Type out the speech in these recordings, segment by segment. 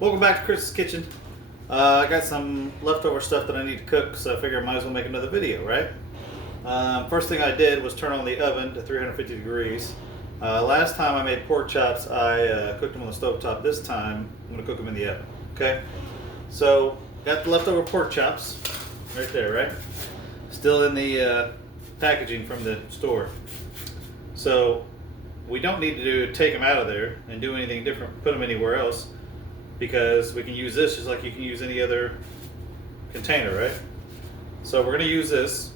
Welcome back to Chris's Kitchen. I got some leftover stuff that I need to cook, so I figured I might as well make another video, right? First thing I did was turn on the oven to 350 degrees. Last time I made pork chops, I cooked them on the stove top. This time, I'm going to cook them in the oven, okay? So, got the leftover pork chops right there, right? Still in the packaging from the store. So, we don't need to take them out of there and do anything different, put them anywhere else, because we can use this just like you can use any other container, right? So we're going to use this,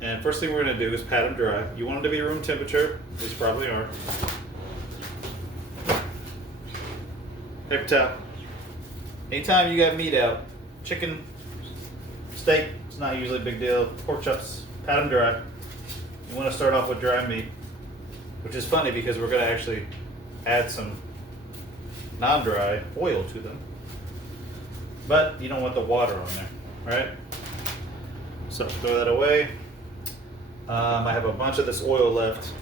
and first thing we're going to do is pat them dry. You want them to be room temperature, these probably are. Paper towel. Anytime you got meat out, chicken, steak, it's not usually a big deal. Pork chops, pat them dry. You want to start off with dry meat, which is funny because we're going to actually add some non-dry oil to them, but you don't want the water on there, right? So throw that away. I have a bunch of this oil left,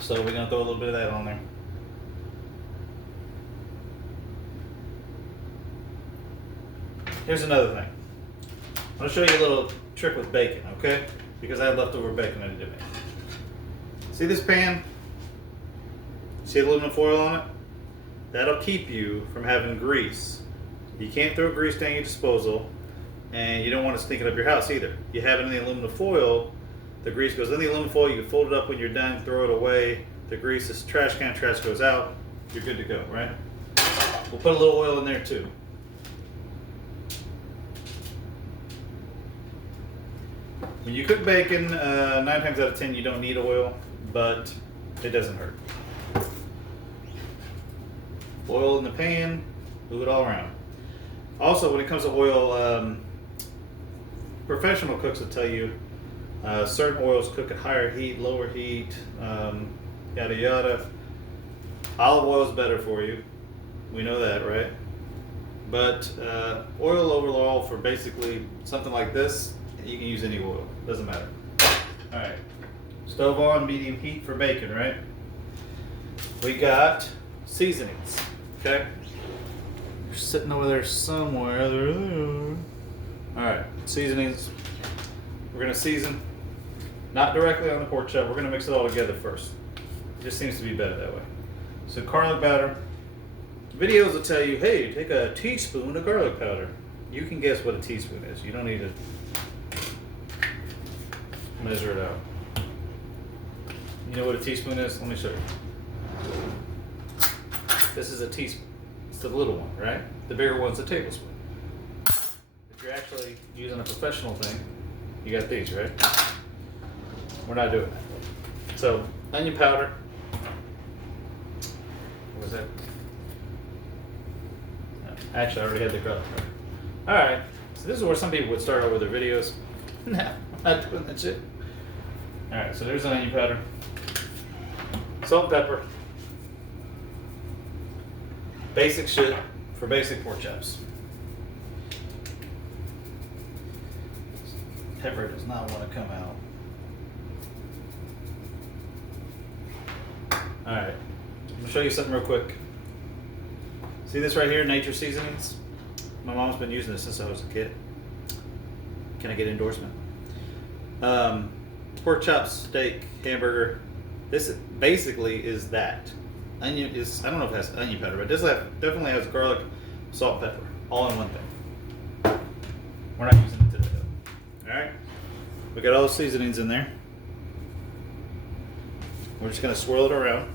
so we're gonna throw a little bit of that on there. Here's another thing. I'm gonna show you a little trick with bacon, okay? Because I had leftover bacon I didn't make. See this pan? See aluminum foil on it? That'll keep you from having grease. You can't throw grease down your disposal, and you don't want it stinking up your house either. You have it in the aluminum foil, the grease goes in the aluminum foil, you can fold it up when you're done, throw it away, the grease is trash can, trash goes out, you're good to go, right? We'll put a little oil in there too. When you cook bacon, 9 times out of 10 you don't need oil, but it doesn't hurt. Oil in the pan, move it all around. Also, when it comes to oil, professional cooks will tell you certain oils cook at higher heat, lower heat, yada yada. Olive oil is better for you. We know that, right? But oil overall for basically something like this, you can use any oil. Doesn't matter. All right. Stove on, medium heat for bacon, right? We got seasonings. Okay, you're sitting over there somewhere. All right, seasonings. We're gonna season, not directly on the pork chop. We're gonna mix it all together first. It just seems to be better that way. So garlic powder. Videos will tell you, hey, take a teaspoon of garlic powder. You can guess what a teaspoon is. You don't need to measure it out. You know what a teaspoon is? Let me show you. This is a teaspoon. It's the little one, right? The bigger one's a tablespoon. If you're actually using a professional thing, you got these, right? We're not doing that. So, onion powder. What was that? Actually, I already had the garlic powder. Alright, so this is where some people would start over their videos. No, I'm not doing that shit. Alright, so there's onion powder. Salt and pepper. Basic shit for basic pork chops. Pepper does not want to come out. Alright, I'm going to show you something real quick. See this right here, Nature Seasonings? My mom's been using this since I was a kid. Can I get endorsement? Pork chops, steak, hamburger. This basically is that. Onion is, I don't know if it has onion powder, but this definitely has garlic, salt, pepper, all in one thing. We're not using it today though. Alright? We got all the seasonings in there. We're just going to swirl it around.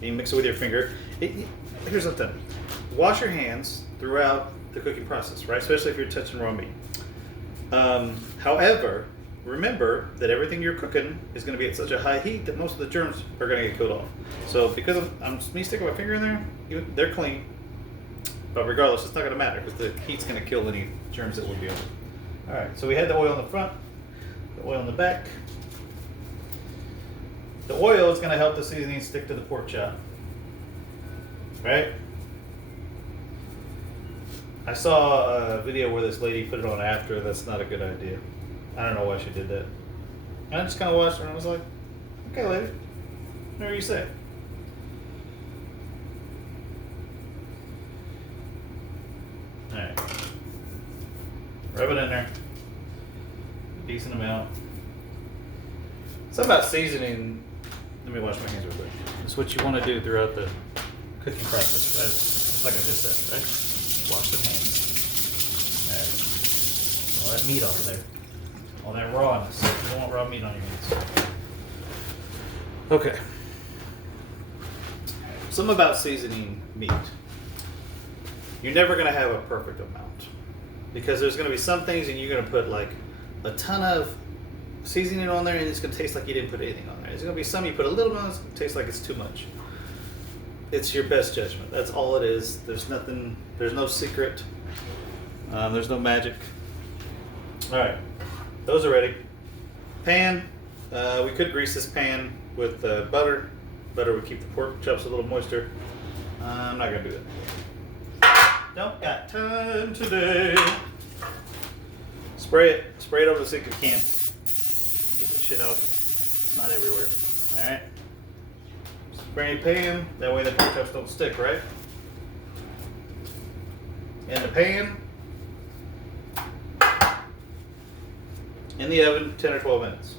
You can mix it with your finger. Here's the thing. Wash your hands throughout the cooking process, right? Especially if you're touching raw meat. However, remember that everything you're cooking is going to be at such a high heat that most of the germs are going to get killed off. So because me sticking my finger in there, they're clean. But regardless, it's not going to matter because the heat's going to kill any germs that would be on them. All right, so we had the oil in the front, the oil in the back. The oil is going to help the seasoning stick to the pork chop, right? I saw a video where this lady put it on after. That's not a good idea. I don't know why she did that. And I just kind of watched her and I was like, okay, lady, whatever you say. Alright. Rub it in there. Decent amount. Something about seasoning. Let me wash my hands real quick. It's what you want to do throughout the cooking process, right? Just like I just said, right? Wash the hands. Alright. All that meat off of there. All that rawness. You don't want raw meat on your hands. Okay. Something about seasoning meat. You're never going to have a perfect amount. Because there's going to be some things and you're going to put like a ton of seasoning on there and it's going to taste like you didn't put anything on there. There's going to be some you put a little on, it's going to taste like it's too much. It's your best judgment. That's all it is. There's nothing, there's no secret. There's no magic. Alright, those are ready. Pan, we could grease this pan with butter. Butter would keep the pork chops a little moister. I'm not going to do that. Don't got time today. Spray it over the sink if you can. Get that shit out. It's not everywhere. Alright. Spray your pan, that way the pork chops don't stick, right? In the pan. In the oven, 10 or 12 minutes.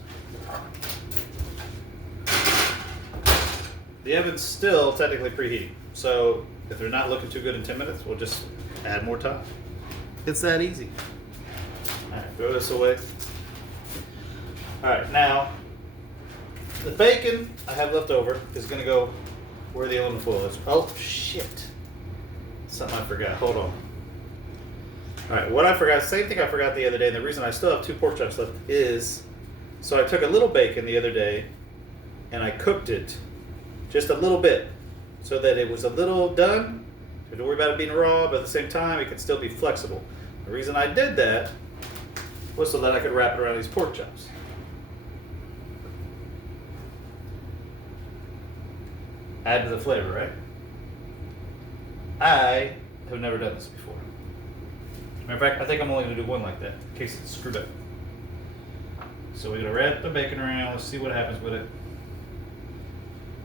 The oven's still technically preheating, so if they're not looking too good in 10 minutes, we'll just add more time. It's that easy. Alright, throw this away. Alright, now, the bacon I have left over is going to go where the aluminum foil is. Oh, shit. Something I forgot. Hold on. Alright, what I forgot, same thing I forgot the other day, and the reason I still have 2 pork chops left is, so I took a little bacon the other day, and I cooked it just a little bit, so that it was a little done. Don't worry about it being raw, but at the same time, it can still be flexible. The reason I did that was so that I could wrap it around these pork chops. Add to the flavor, right? I have never done this before. Matter of fact, I think I'm only going to do one like that, in case it's screwed up. So we're going to wrap the bacon around. Let's see what happens with it.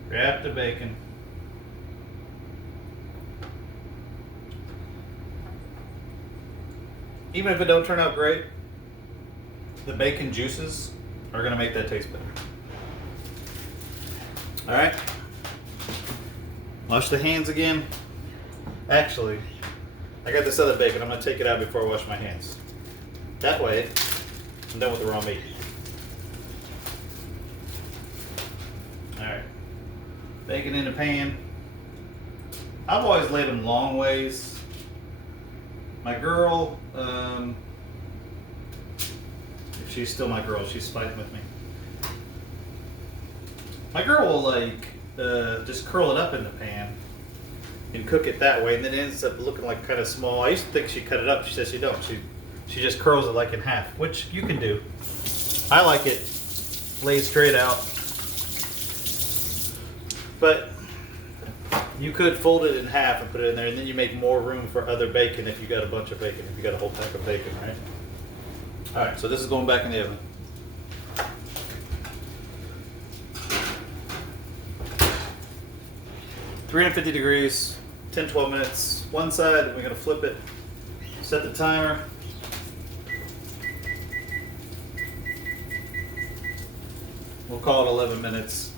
Wrap the bacon. Even if it don't turn out great, the bacon juices are going to make that taste better. Alright. Wash the hands again. Actually, I got this other bacon. I'm going to take it out before I wash my hands. That way, I'm done with the raw meat. Alright. Bacon in the pan. I've always laid them long ways. My girl, if she's still my girl, she's fighting with me. My girl will like just curl it up in the pan and cook it that way, and then it ends up looking like kind of small. I used to think she cut it up. She says she don't. She just curls it like in half, which you can do. I like it laid straight out, but you could fold it in half and put it in there, and then you make more room for other bacon if you got a bunch of bacon, if you got a whole pack of bacon, right? Alright, so this is going back in the oven. $350 degrees, 10-12 minutes. One side, we're going to flip it, set the timer. We'll call it 11 minutes.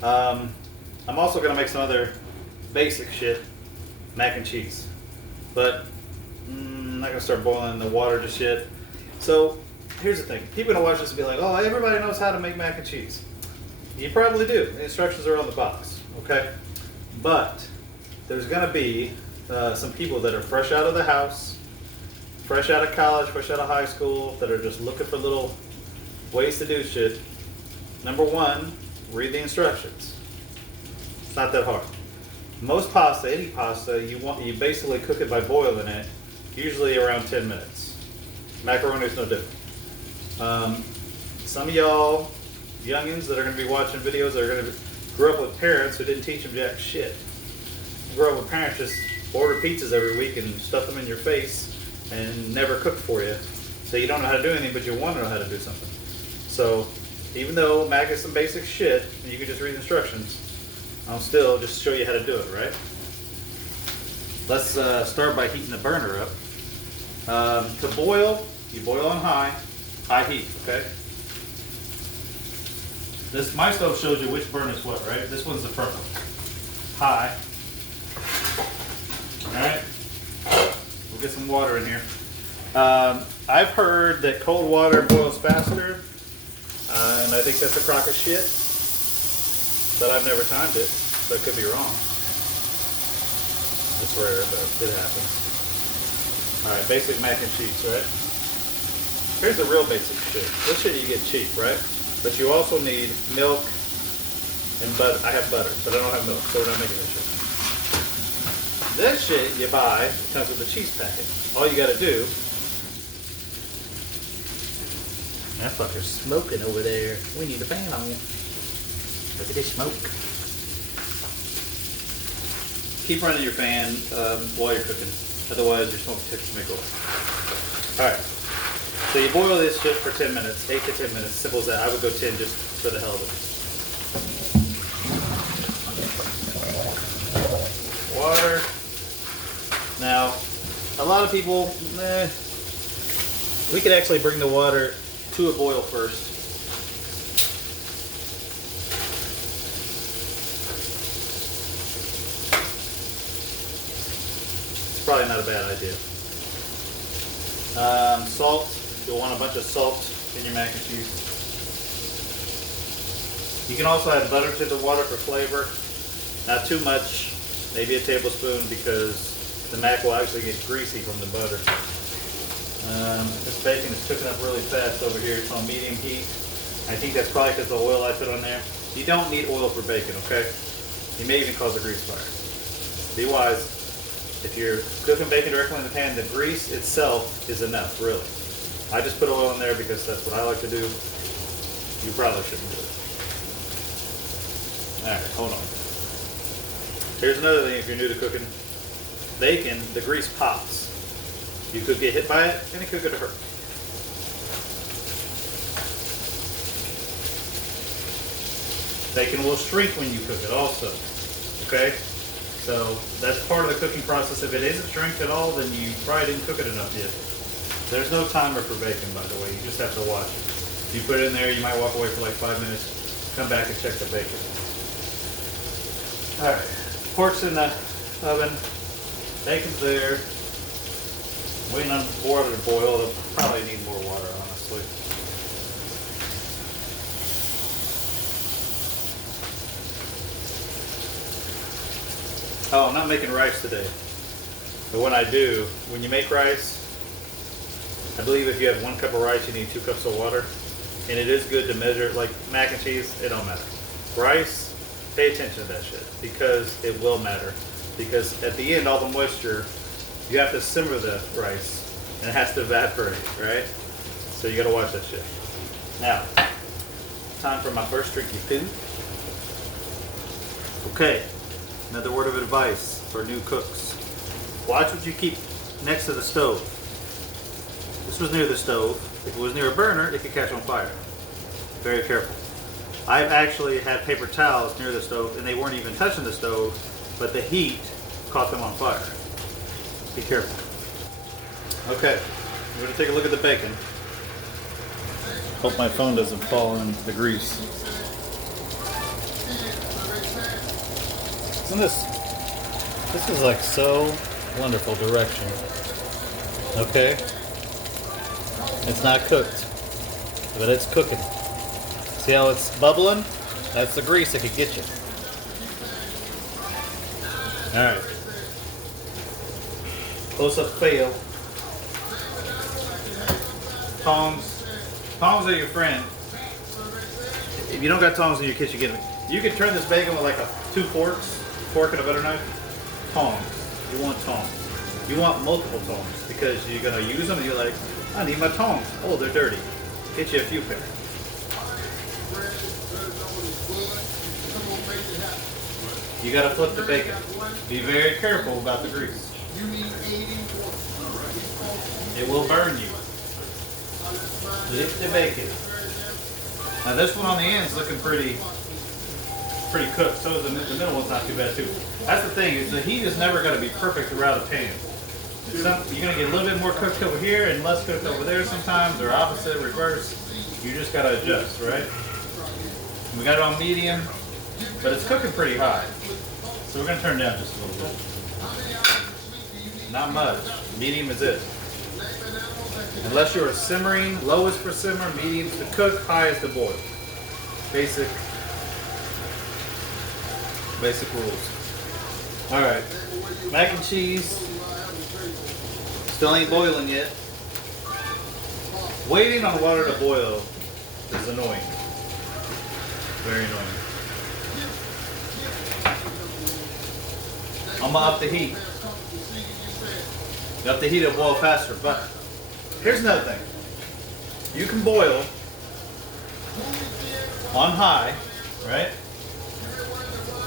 I'm also going to make some other basic shit, mac and cheese, but I'm not gonna start boiling the water just yet. So here's the thing: people are gonna watch this and be like, "Oh, everybody knows how to make mac and cheese." You probably do. The instructions are on the box, okay? But there's gonna be some people that are fresh out of the house, fresh out of college, fresh out of high school, that are just looking for little ways to do shit. Number one, read the instructions. It's not that hard. Most pasta, any pasta, you basically cook it by boiling it, usually around 10 minutes. Macaroni is no different. Some of y'all youngins that are going to be watching videos that are going to grow up with parents who didn't teach them jack shit. Grow up with parents just order pizzas every week and stuff them in your face and never cook for you. So you don't know how to do anything, but you want to know how to do something. So even though mac is some basic shit, and you can just read instructions, I'll still just show you how to do it, right? Let's start by heating the burner up. To boil, you boil on high heat, okay? My stove shows you which burn is what, right? This one's the purple. High. Alright. We'll get some water in here. I've heard that cold water boils faster, and I think that's a crock of shit, but I've never timed it, so I could be wrong. It's rare, but it happens. Alright, basic mac and cheese, right? Here's the real basic shit. This shit you get cheap, right? But you also need milk and butter. I have butter, but I don't have milk, so we're not making this shit. This shit you buy, it comes with a cheese packet. All you gotta do. That fucker's smoking over there. We need a fan on you. Look at this smoke. Keep running your fan while you're cooking. Otherwise, your smoke detector may go off. Alright. So you boil this shit for 10 minutes, 8 to 10 minutes, simple as that. I would go 10 just for the hell of it. Water. Now, a lot of people, we could actually bring the water to a boil first. It's probably not a bad idea. Salt. You'll want a bunch of salt in your mac and cheese. You can also add butter to the water for flavor. Not too much, maybe a tablespoon, because the mac will actually get greasy from the butter. This bacon is cooking up really fast over here. It's on medium heat. I think that's probably because the oil I put on there. You don't need oil for bacon, okay? You may even cause a grease fire. Be wise. If you're cooking bacon directly in the pan, the grease itself is enough, really. I just put oil in there because that's what I like to do. You probably shouldn't do it. Alright, hold on. Here's another thing if you're new to cooking. Bacon, the grease pops. You could get hit by it, and it could hurt. Bacon will shrink when you cook it also. Okay? So that's part of the cooking process. If it isn't shrinked at all, then you probably didn't cook it enough yet. There's no timer for bacon, by the way. You just have to watch it. If you put it in there, you might walk away for like 5 minutes, come back and check the bacon. Alright, pork's in the oven, bacon's there, waiting on water to boil. It'll probably need more water, honestly. Oh, I'm not making rice today. But when I do, when you make rice, I believe if you have 1 cup of rice, you need 2 cups of water. And it is good to measure, like mac and cheese, it don't matter. Rice, pay attention to that shit, because it will matter. Because at the end, all the moisture, you have to simmer the rice, and it has to evaporate, right? So you gotta watch that shit. Now, time for my first tricky food. Okay, another word of advice for new cooks. Watch what you keep next to the stove. This was near the stove. If it was near a burner, it could catch on fire. Very careful. I've actually had paper towels near the stove, and they weren't even touching the stove, but the heat caught them on fire. Be careful. Okay, we're gonna take a look at the bacon. Hope my phone doesn't fall in the grease. Isn't this is like so wonderful direction. Okay? It's not cooked, but it's cooking. See how it's bubbling? That's the grease that could get you. Alright. Close up fail. Tongs. Tongs are your friend. If you don't got tongs in your kitchen, get them. You can turn this bacon with like 2 forks, fork and a butter knife. Tongs. You want tongs. You want multiple tongs because you're going to use them and you're like, I need my tongs. Oh, they're dirty. Get you a few pair. You got to flip the bacon. Be very careful about the grease. It will burn you. Flip the bacon. Now this one on the end is looking pretty cooked. So the middle one's not too bad too. That's the thing, is the heat is never going to be perfect throughout a pan. You're gonna get a little bit more cooked over here and less cooked over there sometimes, or opposite, reverse. You just gotta adjust, right? We got it on medium, but it's cooking pretty high. So we're gonna turn it down just a little bit. Not much. Medium is it. Unless you're simmering, low is for simmer, medium is to cook, high is to boil. Basic rules. Alright, mac and cheese. Still ain't boiling yet. Waiting on water to boil is annoying. Very annoying. I'm gonna up the heat. Up the heat, it'll boil faster. But here's another thing. You can boil on high, right?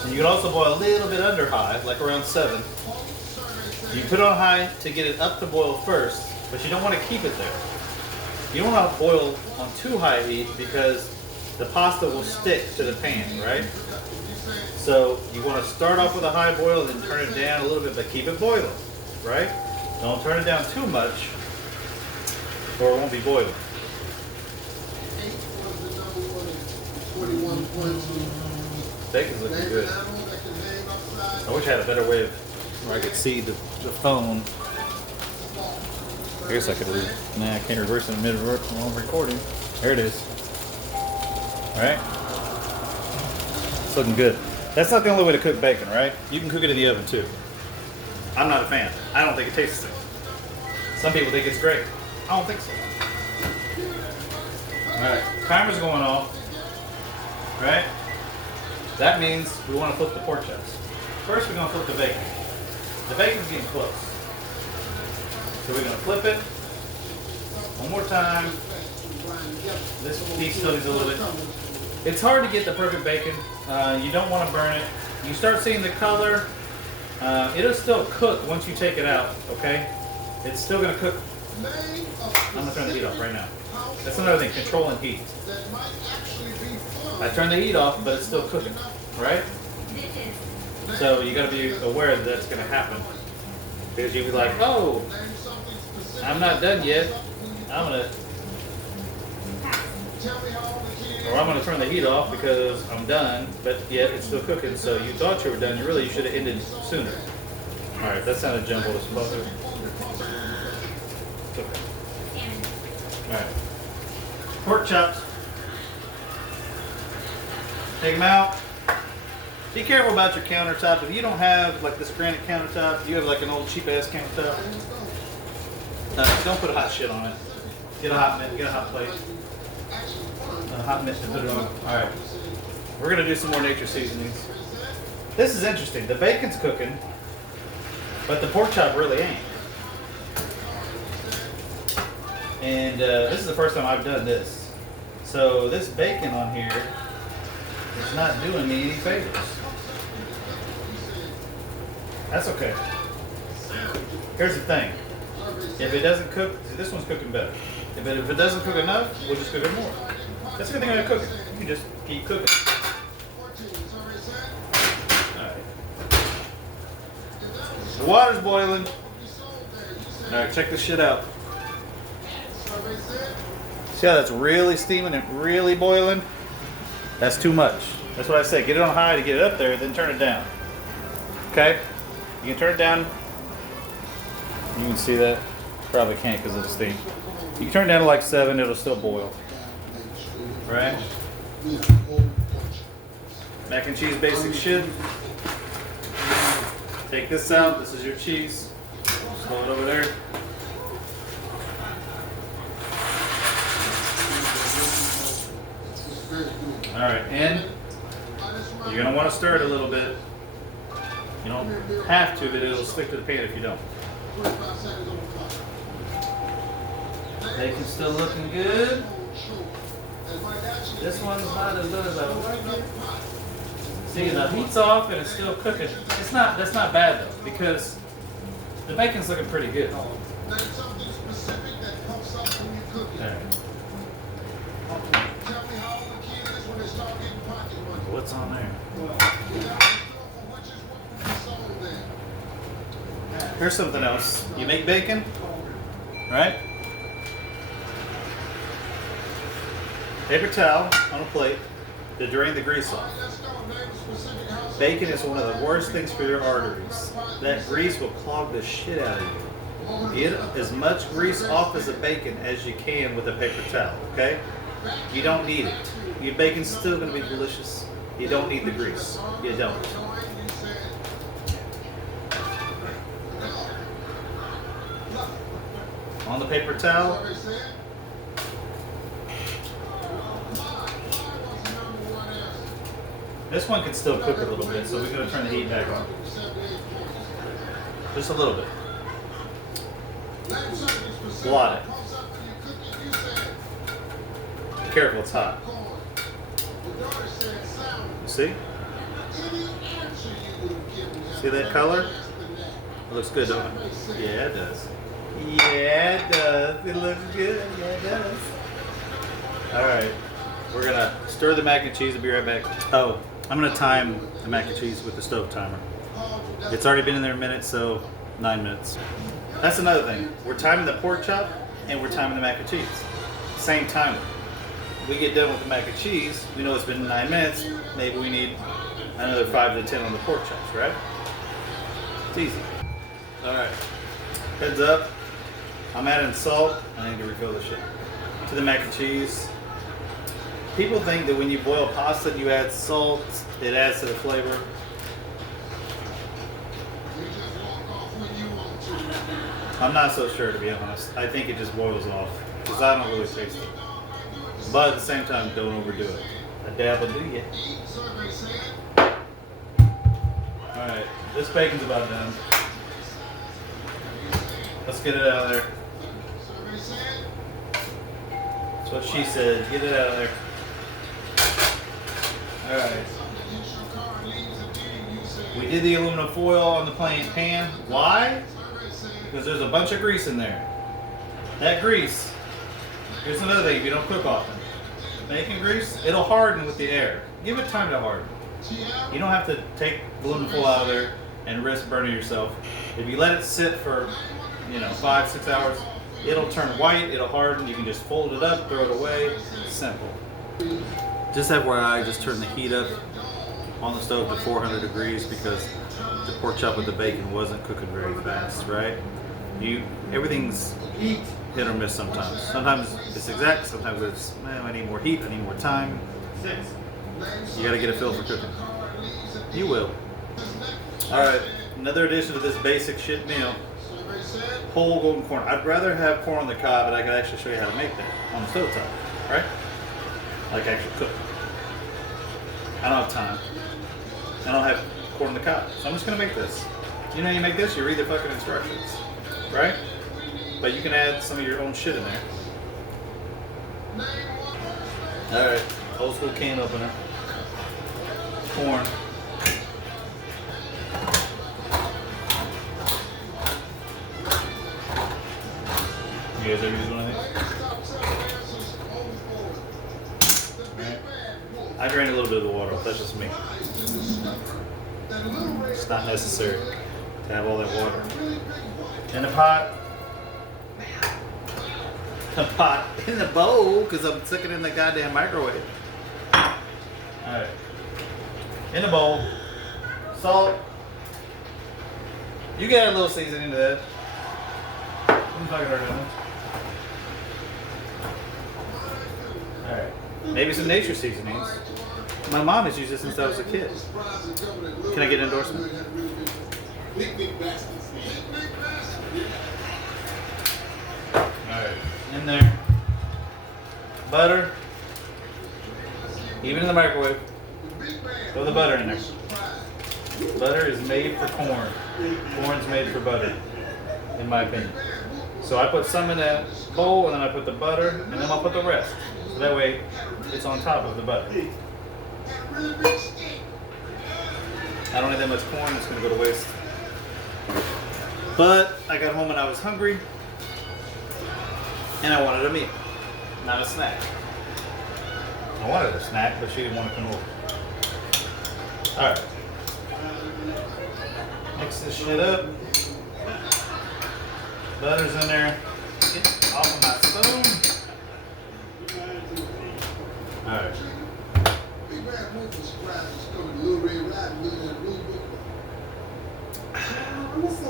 And you can also boil a little bit under high, like around 7. You put it on high to get it up to boil first, but you don't want to keep it there. You don't want to boil on too high heat because the pasta will stick to the pan, right? So you want to start off with a high boil and then turn it down a little bit, but keep it boiling, right? Don't turn it down too much or it won't be boiling. Bacon's looking good. I wish I had a better way of where I could see the phone. I guess I could read. Nah, I can't reverse it in mid recording. There it is. Alright? It's looking good. That's not the only way to cook bacon, right? You can cook it in the oven too. I'm not a fan. I don't think it tastes good. Some people think it's great. I don't think so. Alright, timer's going off. Right? That means we want to flip the pork chops. First, we're going to flip the bacon. The bacon's getting close. So we're going to flip it. One more time. This piece still needs a little bit. It's hard to get the perfect bacon. You don't want to burn it. You start seeing the color. It'll still cook once you take it out, okay? It's still going to cook. I'm going to turn the heat off right now. That's another thing, controlling heat. I turn the heat off, but it's still cooking, right? So you got to be aware that that's going to happen. Because you'll be like, oh, I'm not done yet. I'm going to turn the heat off because I'm done, but yet it's still cooking. So you thought you were done. You should have ended sooner. All right, that sounded jumbled as fuck. Okay. All right. Pork chops. Take them out. Be careful about your countertop. If you don't have like this granite countertop, you have like an old cheap ass countertop. Don't put hot shit on it. Get a hot mitt. Get a hot plate. A hot mitt to put it on. All right. We're gonna do some more nature seasonings. This is interesting. The bacon's cooking, but the pork chop really ain't. And this is the first time I've done this. So this bacon on here is not doing me any favors. That's okay. Here's the thing. If it doesn't cook, see, this one's cooking better. If it doesn't cook enough, we'll just cook it more. That's the good thing about cooking. You can just keep cooking. Alright. The water's boiling. Alright, check this shit out. See how that's really steaming and really boiling? That's too much. That's what I say. Get it on high to get it up there, then turn it down. Okay? You can turn it down. You can see that. Probably can't because of the steam. You can turn it down to like 7, it'll still boil. Right? Mac and cheese basic shit. Take this out. This is your cheese. Just throw it over there. Alright, and you're going to want to stir it a little bit. You don't have to, but it'll stick to the pan if you don't. Bacon's still looking good. This one's not as good as I like. See, the heat's off and it's still cooking. That's not bad though, because the bacon's looking pretty good. Okay. What's on there? Here's something else. You make bacon, right? Paper towel on a plate to drain the grease off. Bacon is one of the worst things for your arteries. That grease will clog the shit out of you. Get as much grease off as the bacon as you can with a paper towel, okay? You don't need it. Your bacon's still gonna be delicious. You don't need the grease. You don't. On the paper towel, this one can still cook a little bit, so we're going to turn the heat back on. Just a little bit. Blot it. Be careful, it's hot. You see? See that color? It looks good, don't it? Yeah, it does. Yeah, it does. It looks good. Yeah, it does. Alright. We're going to stir the mac and cheese. I'll be right back. Oh, I'm going to time the mac and cheese with the stove timer. It's already been in there a minute, so 9 minutes. That's another thing. We're timing the pork chop and we're timing the mac and cheese. Same timer. We get done with the mac and cheese, we know it's been 9 minutes, maybe we need another 5 to 10 on the pork chops, right? It's easy. Alright. Heads up. I'm adding salt. I need to refill this shit. To the mac and cheese. People think that when you boil pasta and you add salt, it adds to the flavor. I'm not so sure, to be honest. I think it just boils off because I don't really taste it. But at the same time, don't overdo it. A dab will do ya. Alright, this bacon's about done. Let's get it out of there. That's what she said. Get it out of there. Alright. We did the aluminum foil on the plain pan. Why? Because there's a bunch of grease in there. That grease, here's another thing if you don't cook often. Bacon grease, it'll harden with the air. Give it time to harden. You don't have to take aluminum foil out of there and risk burning yourself. If you let it sit for 5-6 hours, it'll turn white, it'll harden. You can just fold it up, throw it away. It's simple. Just FYI, just turn the heat up on the stove to 400 degrees because the pork chop with the bacon wasn't cooking very fast, right? Everything's hit or miss sometimes. Sometimes it's exact, sometimes it's, I need more heat, I need more time. You gotta get a feel for cooking. You will. Alright, another addition to this basic shit meal. Whole golden corn. I'd rather have corn on the cob, but I could actually show you how to make that on the stove top, right? Like actually cook. I don't have time. I don't have corn on the cob, so I'm just gonna make this. You know how you make this? You read the fucking instructions, right? But you can add some of your own shit in there. Alright, old school can opener. Corn. You guys ever use one of these? Alright. I drained a little bit of the water off, that's just me. It's not necessary to have all that water. In the pot. In the bowl, because I'm sticking it in the goddamn microwave. Alright. In the bowl. Salt. You got a little seasoning to that. I'm talking about that. Alright. Maybe some nature seasonings. My mom has used it since I was a kid. Can I get an endorsement? Alright. In there. Butter. Even in the microwave. Throw the butter in there. Butter is made for corn. Corn's made for butter, in my opinion. So I put some in that bowl, and then I put the butter, and then I'll put the rest. So that way, it's on top of the butter. I don't need that much corn, it's going to go to waste. But I got home and I was hungry, and I wanted a meal, not a snack. I wanted a snack, but she didn't want to come over. Alright. Mix this shit up. Butter's in there. Get off of my spoon. Alright.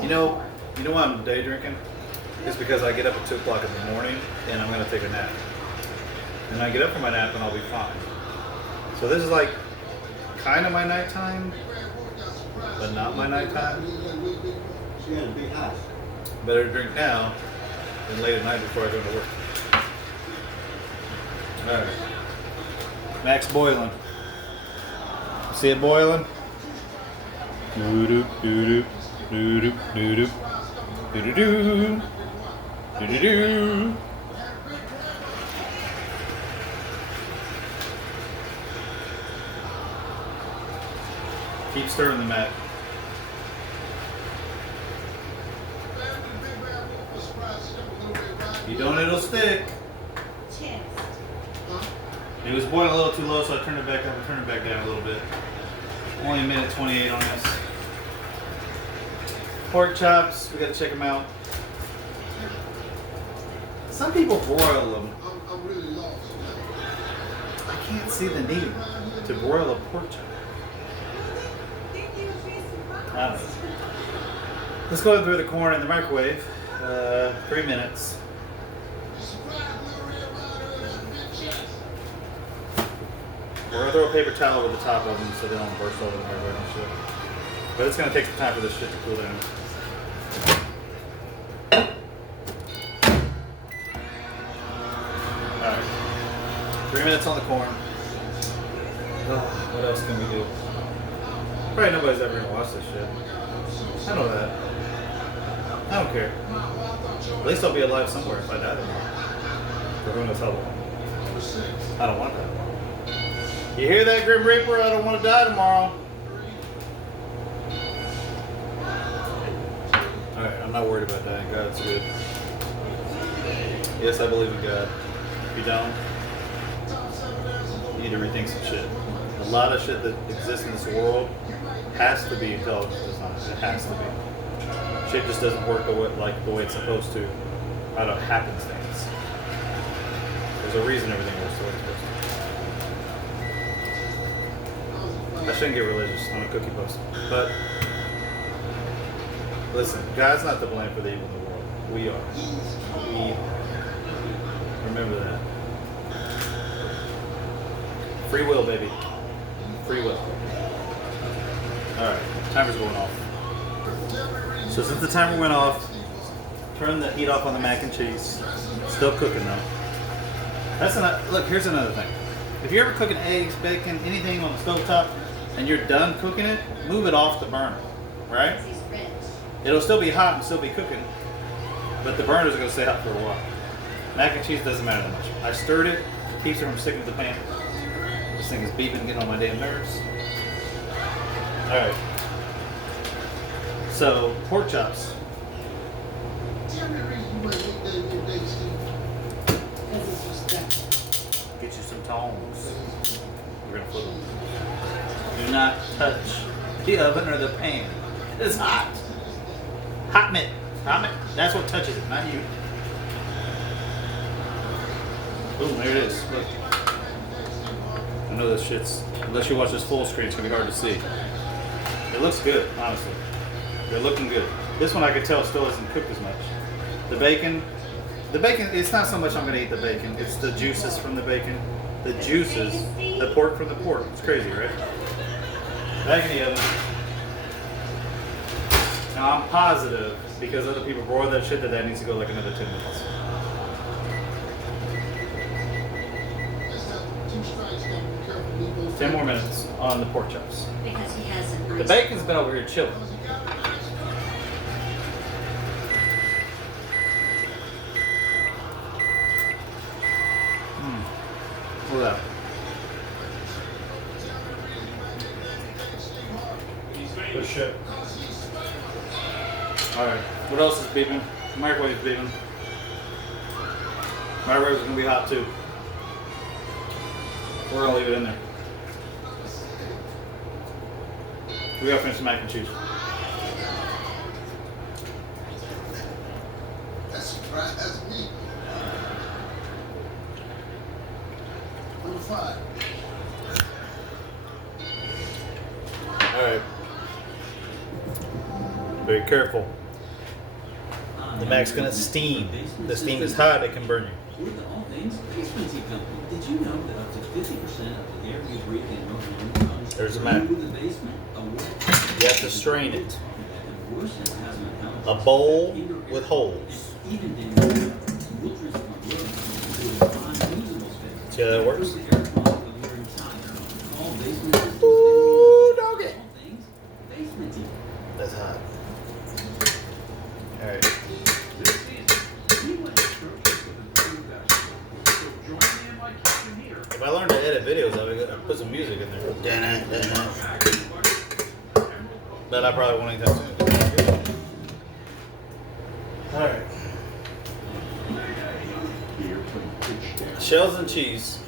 You know why I'm day drinking? It's because I get up at 2 o'clock in the morning and I'm gonna take a nap. And I get up from my nap and I'll be fine. So this is like kind of my nighttime, but not my nighttime. Better drink now than late at night before I go to work. Alright. Max boiling. See it boiling? Doo-doo, doo-doo, doo-doo, doo-doo, doo-doo-doo, doo-doo-doo. Keep stirring the mat. If you don't, it'll stick. It was boiling a little too low, so I turned it back up and turned it back down a little bit. Only a minute 28 on this. Pork chops, we gotta check them out. Some people broil them. I'm really lost. I can't see the need to broil a pork chop. I don't know. Let's go ahead and throw the corn in the microwave. 3 minutes. We're gonna throw a paper towel over the top of them so they don't burst all over the microwave and shit. But it's gonna take some time for this shit to cool down. Alright. 3 minutes on the corn. Oh, what else can we do? Probably nobody's ever gonna watch this shit. I know that. I don't care. At least I'll be alive somewhere if I die tomorrow. For who knows how long. I don't want that. You hear that, Grim Reaper? I don't want to die tomorrow. Alright, I'm not worried about dying. God's good. Yes, I believe in God. If you don't, you need to rethink some shit. A lot of shit that exists in this world has to be intelligent design. It has to be. Shit just doesn't work the way it's supposed to out of happenstance. There's a reason everything works the way it's supposed to. I shouldn't get religious on a cookie post. But listen, God's not to blame for the evil in the world. We are. We are. Remember that. Free will, baby. Free will. Alright, timer's going off. So since the timer went off, turn the heat off on the mac and cheese. Still cooking though. Look, here's another thing. If you're ever cooking eggs, bacon, anything on the stovetop, and you're done cooking it, move it off the burner, right? It'll still be hot and still be cooking, but the burner's gonna stay hot for a while. Mac and cheese doesn't matter that much. I stirred it, keeps it from sticking to the pan. This thing is beeping and getting on my damn nerves. Alright. So, pork chops. Get you some tongs. We're gonna flip them. Do not touch the oven or the pan. It's hot. Hot mitt. Hot mitt. That's what touches it, not you. Boom, there it is. Look. I know this shit's, unless you watch this full screen, it's gonna be hard to see. It looks good, honestly. They're looking good. This one I could tell still isn't cooked as much. The bacon, it's not so much I'm gonna eat the bacon, it's the juices from the bacon. The juices, the pork from the pork. It's crazy, right? Back in the oven. Now I'm positive, because other people broil that shit, that needs to go like another 10 minutes. Ten more minutes on the pork chops. Because he has a nice. The bacon's been over here chilling. Look at that. Good shit. Alright, what else is beeping? Microwave's beeping. Microwave's gonna be hot too. We're gonna leave it in there. We gotta finish the mac and cheese. Alright. Very careful. The Mac's gonna steam. The steam is hot, it can burn you. With All Things Basement Tea Company. Did you know that up to 50% of the air you breathe in North America comes There's the Mac. through the basement? You have to strain it. A bowl with holes. See how that works? Ooh, doggy. That's hot. Alright. If I learned to edit videos, I would put some music in there. But I probably won't anytime soon. Alright. Shells and cheese,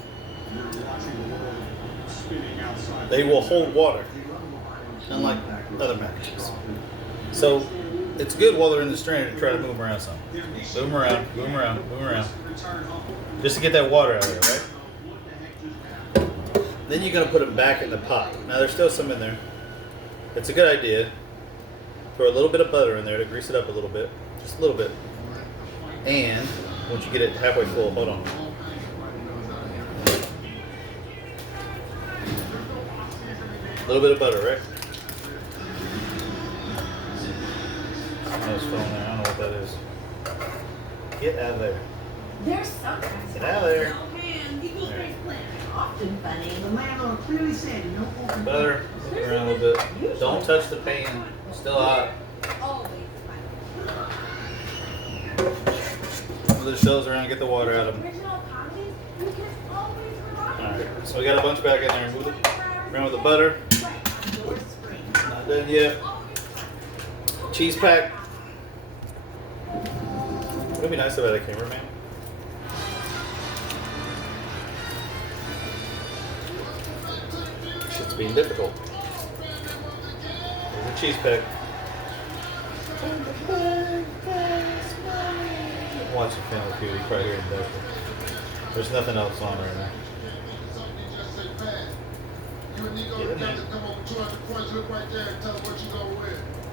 they will hold water, unlike other mac and cheese. So it's good while they're in the strainer to try to move them around some. Move them around, move them around, move them around. Just to get that water out of there, right? Then you're going to put them back in the pot. Now there's still some in there. It's a good idea. Throw a little bit of butter in there to grease it up a little bit. Just a little bit. And once you get it halfway full, hold on. A little bit of butter, right? I was filling there. I don't know what that is. Get out of there. There's something. Get out of there. Right. Often funny. The landlord clearly said no open. Butter. Move it around a little bit. Don't touch the pan. It's still hot. Always Move the shells around and get the water out of them. original copies. You can always rely on. Alright, so we got a bunch back in there. Move it around with the butter. Your screen. Not done yet. Cheese pack. Wouldn't it be nice about a cameraman? Shit's being difficult. There's a cheese pack. I'm watching Family Feud right here in Bedford. There's nothing else on right now. Get in there.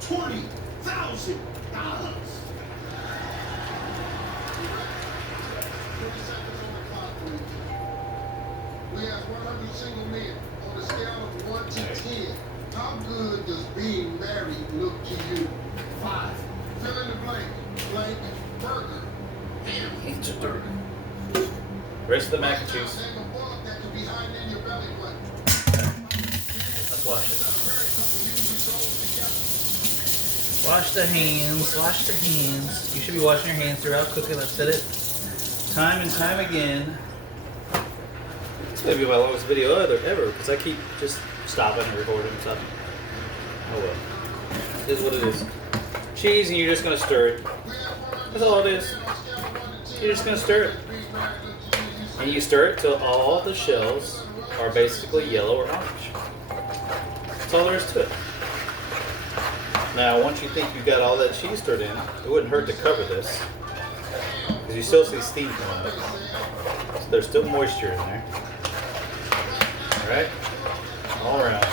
$20,000. We asked 100 single men on a scale of 1 to 10. How good does being married look to you? 5. Fill in the blank. Blank burger. It's a burger. Rest of the mac and cheese. Let's wash it. Wash the hands. Wash the hands. You should be washing your hands throughout cooking. I've said it time and time again. It's gonna be my longest video ever because I keep just stopping and recording and stuff. Oh well. It is what it is. Cheese, and you're just gonna stir it. That's all it is. You're just gonna stir it. And you stir it till all the shells are basically yellow or orange. That's all there is to it. Now, once you think you've got all that cheese stirred in, it wouldn't hurt to cover this. Because you still see steam coming out. So there's still moisture in there. Alright? All around.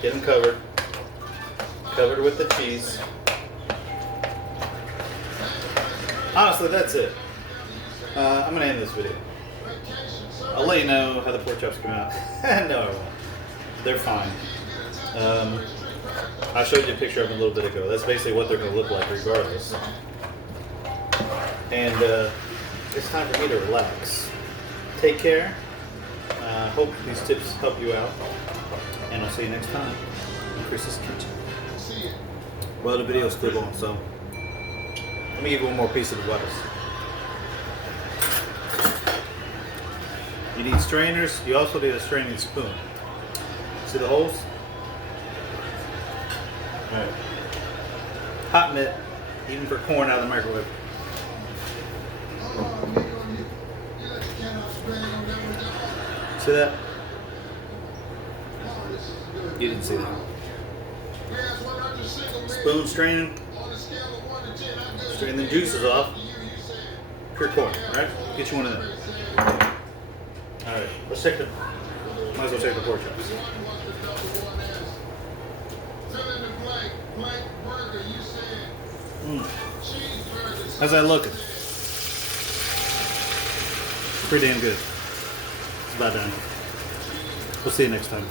Get them covered. Covered with the cheese. Honestly, that's it. I'm going to end this video. I'll let you know how the pork chops come out. No, I won't. They're fine. I showed you a picture of them a little bit ago. That's basically what they're going to look like regardless. And it's time for me to relax. Take care. Hope these tips help you out. And I'll see you next time in Chris's Kitchen. Well, the video's still going, so let me give you one more piece of advice. You need strainers. You also need a straining spoon. See the holes? Alright. Hot mitt, even for corn out of the microwave. See that? You didn't see that. Spoon straining. Strain the juices off. Pure corn, right? Get you one of them. All right, let's check the. Might as well check the pork chops. One was the number one answer. Fill in the blank. Blank burger. You said cheeseburger. How's that looking? Pretty damn good. It's about done. We'll see you next time.